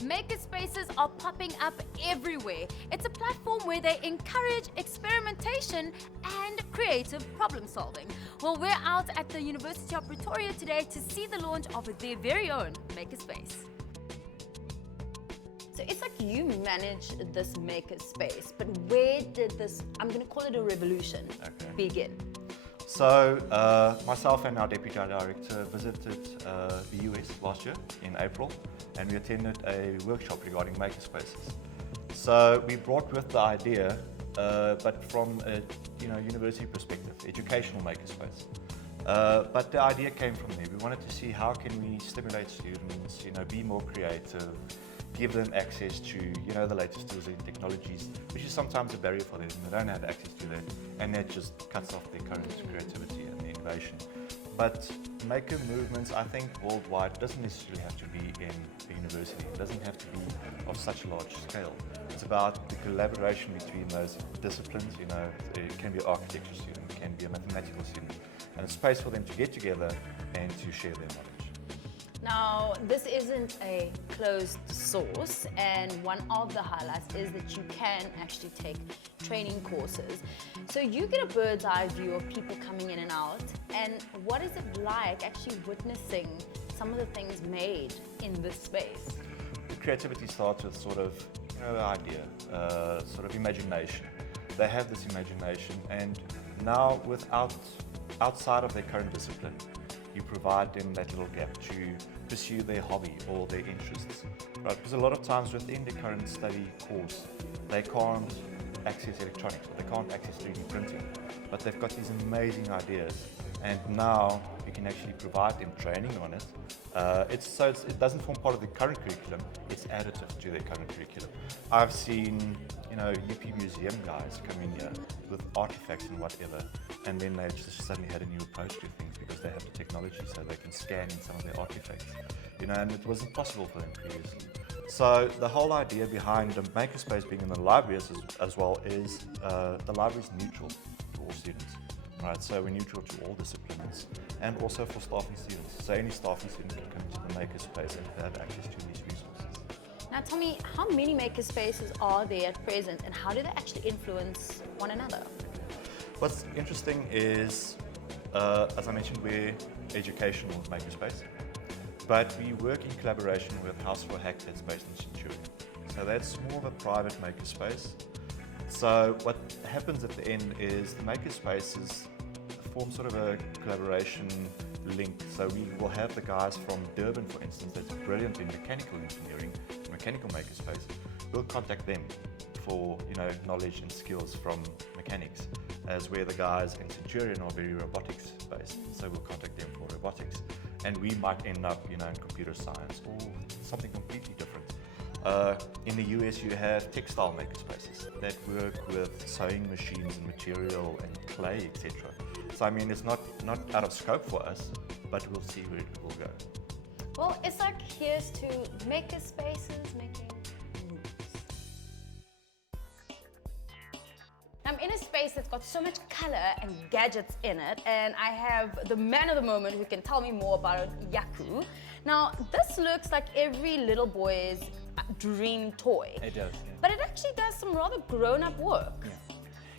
MakerSpaces are popping up everywhere. It's a platform where they encourage experimentation and creative problem solving. Well, we're out at the University of Pretoria today to see the launch of their very own MakerSpace. So it's like you manage this MakerSpace, but where did this, I'm going to call it a revolution, begin? So myself and our Deputy Director visited the US last year in April, and we attended a workshop regarding MakerSpaces. So we brought with the idea, but from a university perspective, educational MakerSpace. But the idea came from there. We wanted to see how can we stimulate students, be more creative, give them access to the latest tools and technologies, which is sometimes a barrier for them. They don't have access to that, and that just cuts off their current creativity and their innovation. But maker movements, I think, worldwide doesn't necessarily have to be in a university. It doesn't have to be of such a large scale. It's about the collaboration between those disciplines. It can be an architecture student, it can be a mathematical student, and a space for them to get together and to share their knowledge. Now, this isn't a closed source, and one of the highlights is that you can actually take training courses. So you get a bird's eye view of people coming in and out, and what is it like actually witnessing some of the things made in this space? Creativity starts with sort of the idea, sort of imagination. They have this imagination, and now outside of their current discipline, you provide them that little gap to pursue their hobby or their interests, right? Because a lot of times within the current study course, they can't access electronics, or they can't access 3D printing, but they've got these amazing ideas, and now you can actually provide them training on it. It doesn't form part of the current curriculum, it's additive to their current curriculum. I've seen UP museum guys come in here with artifacts and whatever, and then they just suddenly had a new approach to things because they have the technology so they can scan in some of their artifacts, and it wasn't possible for them previously. So the whole idea behind the MakerSpace being in the libraries as well is the library is neutral to all students. Right, so we're neutral to all disciplines, and also for staff and students. So any staff and student can come to the MakerSpace and have access to these resources. Now tell me, how many MakerSpaces are there at present, and how do they actually influence one another? What's interesting is, as I mentioned, we're educational MakerSpace, but we work in collaboration with House for Hack that's based in Centurion. So that's more of a private MakerSpace. So what happens at the end is the MakerSpaces form sort of a collaboration link. So we will have the guys from Durban, for instance, that's brilliant in mechanical engineering, mechanical MakerSpace. We'll contact them for knowledge and skills from mechanics, as where the guys in Centurion are very robotics based. So we'll contact them for robotics, and we might end up in computer science or something completely different. In the US, you have textile MakerSpaces that work with sewing machines and material and clay, etc. So I mean, it's not out of scope for us, but we'll see where it will go. Well, it's like here's to MakerSpaces making moves. I'm in a space that's got so much color and gadgets in it, and I have the man of the moment who can tell me more about it, Yaku. Now, this looks like every little boy's dream toy. It does, yeah. But it actually does some rather grown-up work.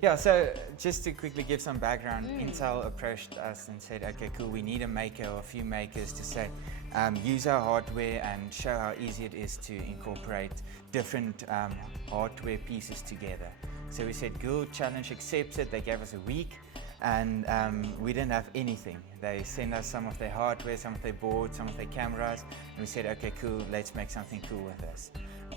Yeah, so just to quickly give some background, Intel approached us and said, okay, cool, we need a maker or a few makers to say, use our hardware and show how easy it is to incorporate different hardware pieces together. So we said, cool, challenge accepted. They gave us a week, and we didn't have anything. They sent us some of their hardware, some of their boards, some of their cameras, and we said, okay, cool, let's make something cool with this.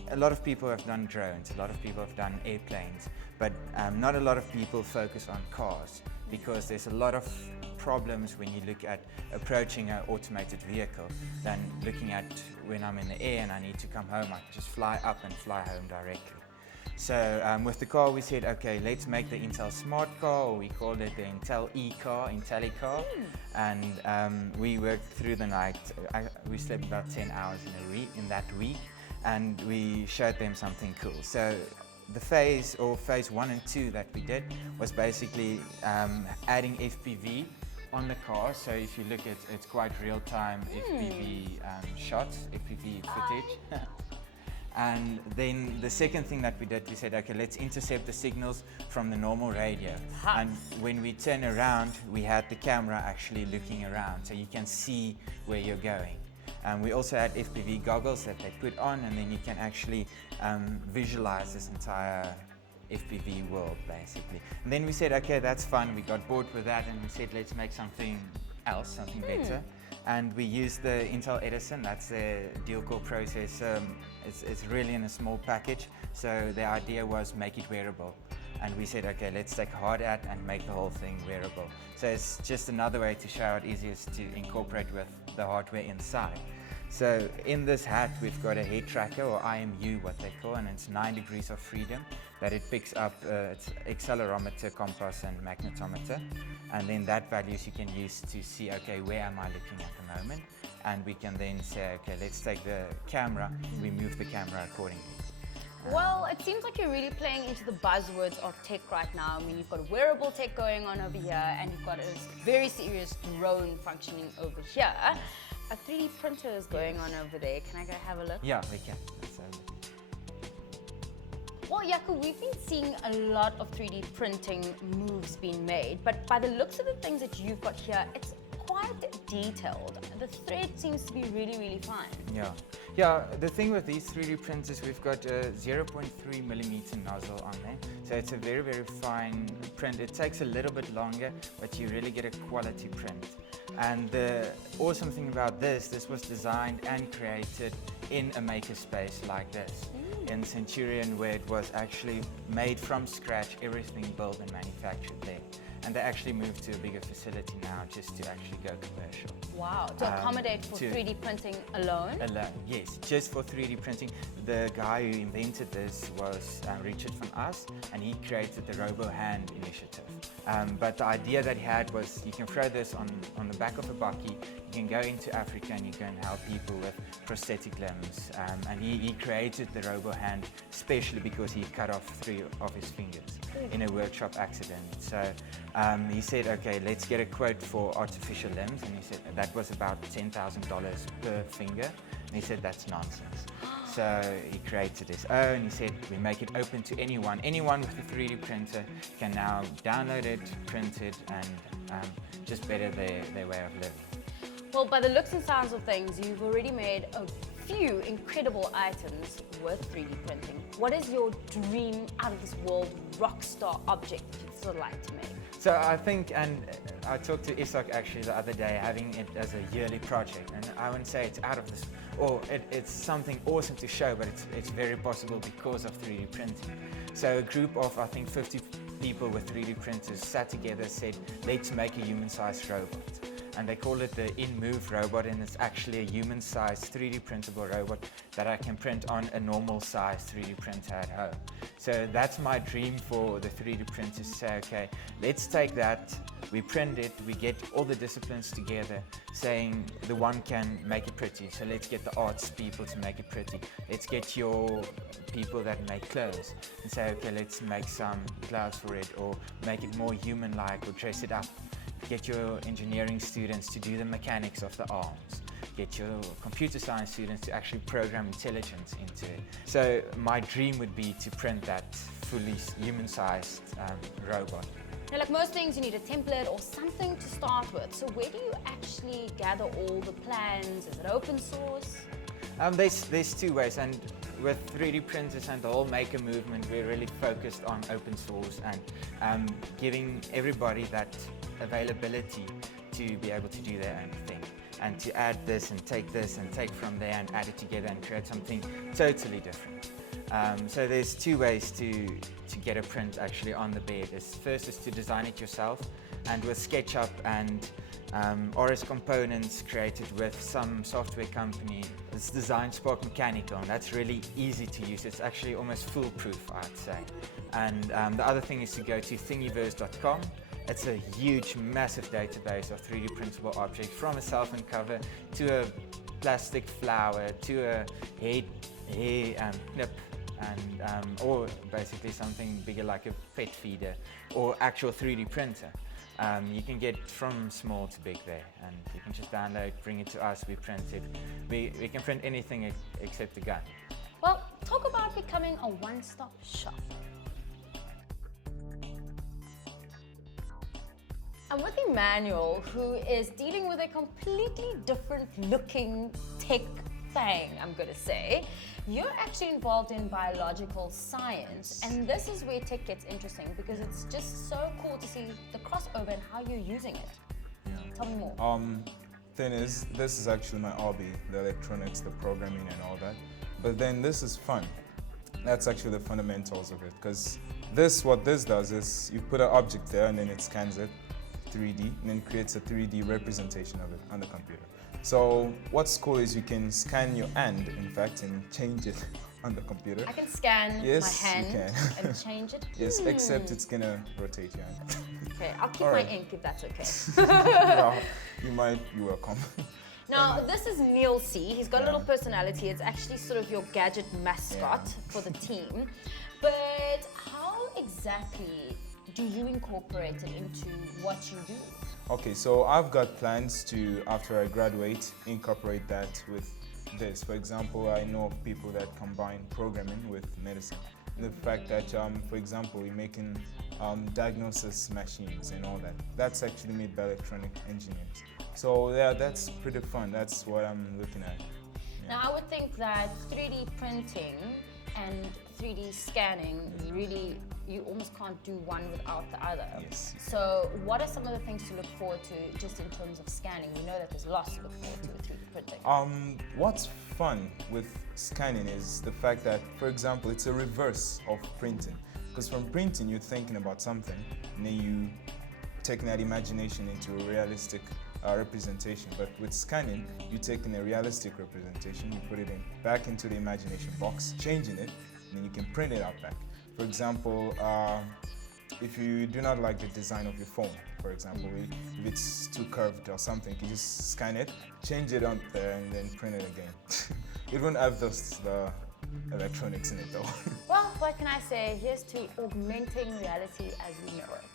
A lot of people have done drones, a lot of people have done airplanes, but not a lot of people focus on cars, because there's a lot of problems when you look at approaching an automated vehicle than looking at when I'm in the air and I need to come home. I can just fly up and fly home directly. So with the car, we said, okay, let's make the Intel Smart Car, or we called it the Intel E-Car, IntelliCar, and we worked through the night. We slept about 10 hours in that week, and we showed them something cool. So the phase 1 and 2 that we did was basically adding FPV on the car. So if you look at it's quite real-time FPV shots, FPV footage. And then the second thing that we did, we said, okay, let's intercept the signals from the normal radio. Huh. And when we turn around, we had the camera actually looking around, so you can see where you're going. We also had FPV goggles that they put on, and then you can actually visualize this entire FPV world, basically. And then we said, okay, that's fun. We got bored with that, and we said, let's make something else, something better. And we used the Intel Edison, that's the dual-core processor. It's really in a small package, so the idea was make it wearable. And we said, okay, let's take a hard hat and make the whole thing wearable. So it's just another way to show how easy it is to incorporate with the hardware inside. So in this hat, we've got a head tracker, or IMU, what they call, and it's 9 degrees of freedom that it picks up. It's accelerometer, compass, and magnetometer. And then that values you can use to see, okay, where am I looking at the moment? And we can then say, okay, let's take the camera, we move the camera accordingly. Well, it seems like you're really playing into the buzzwords of tech right now. I mean, you've got wearable tech going on over here, and you've got a very serious drone functioning over here. A 3D printer is going on over there. Can I go have a look? Yeah, we can. Well, Jaco, we've been seeing a lot of 3D printing moves being made, but by the looks of the things that you've got here, it's quite detailed. The thread seems to be really, really fine. Yeah, the thing with these 3D printers, we've got a 0.3 millimeter nozzle on there. So it's a very, very fine print. It takes a little bit longer, but you really get a quality print. And the awesome thing about this was designed and created in a MakerSpace like this. In Centurion, where it was actually made from scratch, everything built and manufactured there. And they actually moved to a bigger facility now just to actually go commercial. Wow, to accommodate for 3D printing alone? Alone, yes, just for 3D printing. The guy who invented this was Richard van As, and he created the RoboHand initiative. But the idea that he had was you can throw this on the back of a bakkie, you can go into Africa and you can help people with prosthetic limbs. And he created the RoboHand especially because he cut off 3 of his fingers in a workshop accident. So he said, okay, let's get a quote for artificial limbs, and he said that was about $10,000 per finger, and he said that's nonsense. So he created his own. He said we make it open to anyone. Anyone with a 3D printer can now download it, print it, and just better their way of living. Well, by the looks and sounds of things, you've already made a few incredible items with 3D printing. What is your dream out of this world rock star object you'd still like to make? So I think, and I talked to Isak actually the other day, having it as a yearly project, and I wouldn't say it's out of this, or it's something awesome to show, but it's very possible because of 3D printing. So a group of, I think, 50 people with 3D printers sat together, said, let's make a human-sized robot. And they call it the InMove robot, and it's actually a human-sized 3D printable robot that I can print on a normal-sized 3D printer at home. So that's my dream for the 3D printers, to say, okay, let's take that, we print it, we get all the disciplines together, saying the one can make it pretty. So let's get the arts people to make it pretty. Let's get your people that make clothes and say, okay, let's make some gloves for it, or make it more human-like, or dress it up. Get your engineering students to do the mechanics of the arms. Get your computer science students to actually program intelligence into it. So my dream would be to print that fully human-sized robot. Now, like most things, you need a template or something to start with. So where do you actually gather all the plans? Is it open source? There's 2 ways, and with 3D printers and the whole maker movement, we're really focused on open source and giving everybody that availability to be able to do their own thing, and to add this and take from there and add it together and create something totally different. So there's 2 ways to get a print actually on the bed. First is to design it yourself, and with SketchUp and RS components created with some software company. It's designed Spark Mechanical, and that's really easy to use. It's actually almost foolproof, I'd say. And the other thing is to go to thingiverse.com. It's a huge, massive database of 3D printable objects, from a cell-phone cover to a plastic flower to a hair clip, and or basically something bigger like a pet feeder or actual 3D printer. You can get from small to big there, and you can just download, bring it to us, we print it. We can print anything except a gun. Well, talk about becoming a one-stop shop. I'm with Emmanuel, who is dealing with a completely different looking tech thing, I'm going to say. You're actually involved in biological science, and this is where tech gets interesting because it's just so cool to see the crossover and how you're using it. Yeah. Tell me more. Thing is, this is actually my hobby, the electronics, the programming and all that. But then this is fun. That's actually the fundamentals of it, because what this does is you put an object there and then it scans it 3D and then creates a 3D representation of it on the computer. So what's cool is you can scan your hand, in fact, and change it on the computer. I can scan Yes, my hand you can. and change it. Yes, except it's gonna rotate your hand. Okay, I'll keep All my right. ink if that's okay. Yeah, you're welcome. Now, this is Neil C. He's got a Yeah. little personality. It's actually sort of your gadget mascot for the team. But how exactly do you incorporate it into what you do? Okay, so I've got plans to, after I graduate, incorporate that with this. For example, I know of people that combine programming with medicine. The fact that, for example, we're making diagnosis machines and all that. That's actually made by electronic engineers. So yeah, that's pretty fun. That's what I'm looking at. Yeah. Now, I would think that 3D printing and 3D scanning really, you almost can't do one without the other. Yes. So what are some of the things to look forward to just in terms of scanning? We know that there's lots to look forward to with 3D printing. What's fun with scanning is the fact that, for example, it's a reverse of printing. Because from printing, you're thinking about something, and then you taking that imagination into a realistic representation. But with scanning, you're taking a realistic representation, you put it back into the imagination box, changing it, and then you can print it out back. For example, if you do not like the design of your phone, for example, if it's too curved or something, you just scan it, change it on there, and then print it again. It won't have the electronics in it though. Well, what can I say? Here's to augmenting reality as we know it.